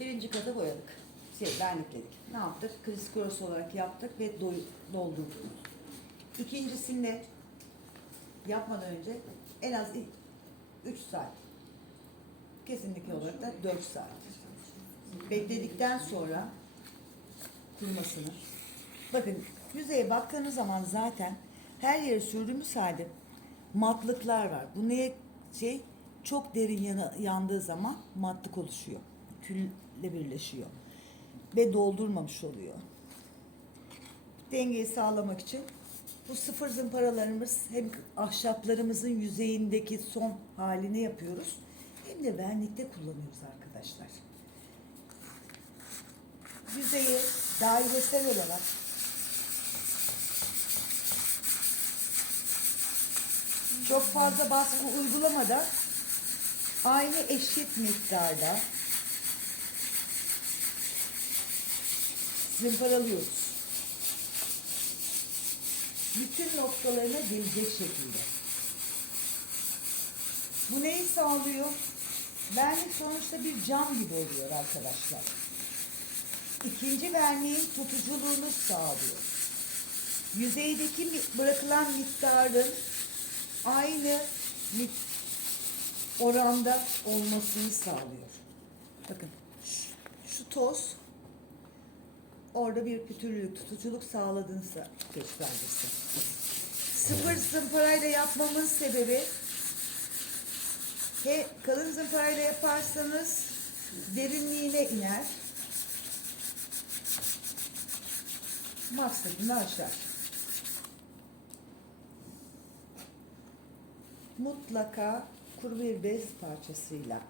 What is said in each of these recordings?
Birinci kata boyadık. Şey, vernikledik. Ne yaptık? Kriz cross olarak yaptık ve doy- doldurduk. İkincisinde yapmadan önce en az 3 saat. Kesinlikle olarak da 4 saat. Bekledikten sonra kurumasını. Bakın yüzeye baktığınız zaman zaten her yere sürdüğümüz halde matlıklar var. Bu neye şey çok derin yana- yandığı zaman matlık oluşuyor. Külle birleşiyor. Ve doldurmamış oluyor. Dengeyi sağlamak için bu sıfır zımparalarımız hem ahşaplarımızın yüzeyindeki son halini yapıyoruz hem de vernikte kullanıyoruz arkadaşlar. Yüzeyi dairesel olarak çok fazla baskı uygulamadan aynı eşit miktarda zımparalıyoruz. Bütün noktalarına gelecek şekilde. Bu neyi sağlıyor? Vernik sonuçta bir cam gibi oluyor arkadaşlar. İkinci verniğin tutuculuğunu sağlıyor. Yüzeydeki bırakılan miktarın aynı oranda olmasını sağlıyor. Bakın şu toz orada bir pütürlük, tutuculuk sağladığını sa- göstergesi. Sıfır zımparayla yapmamın sebebi he, kalın zımparayla yaparsanız derinliğine iner. Maksadını aşar. Mutlaka kuru bir bez parçasıyla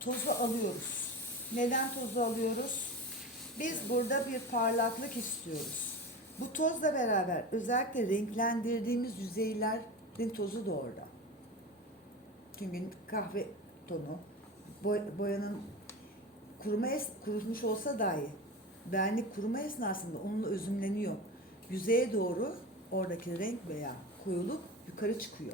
tozu alıyoruz. Neden tozu alıyoruz? Biz burada bir parlaklık istiyoruz. Bu tozla beraber özellikle renklendirdiğimiz yüzeylerin tozu da orada. Çünkü kahve tonu, boy- boyanın kuruma es kurumuş olsa dahi vernik kuruma esnasında onunla özümleniyor. Yüzeye doğru oradaki renk veya koyuluk yukarı çıkıyor.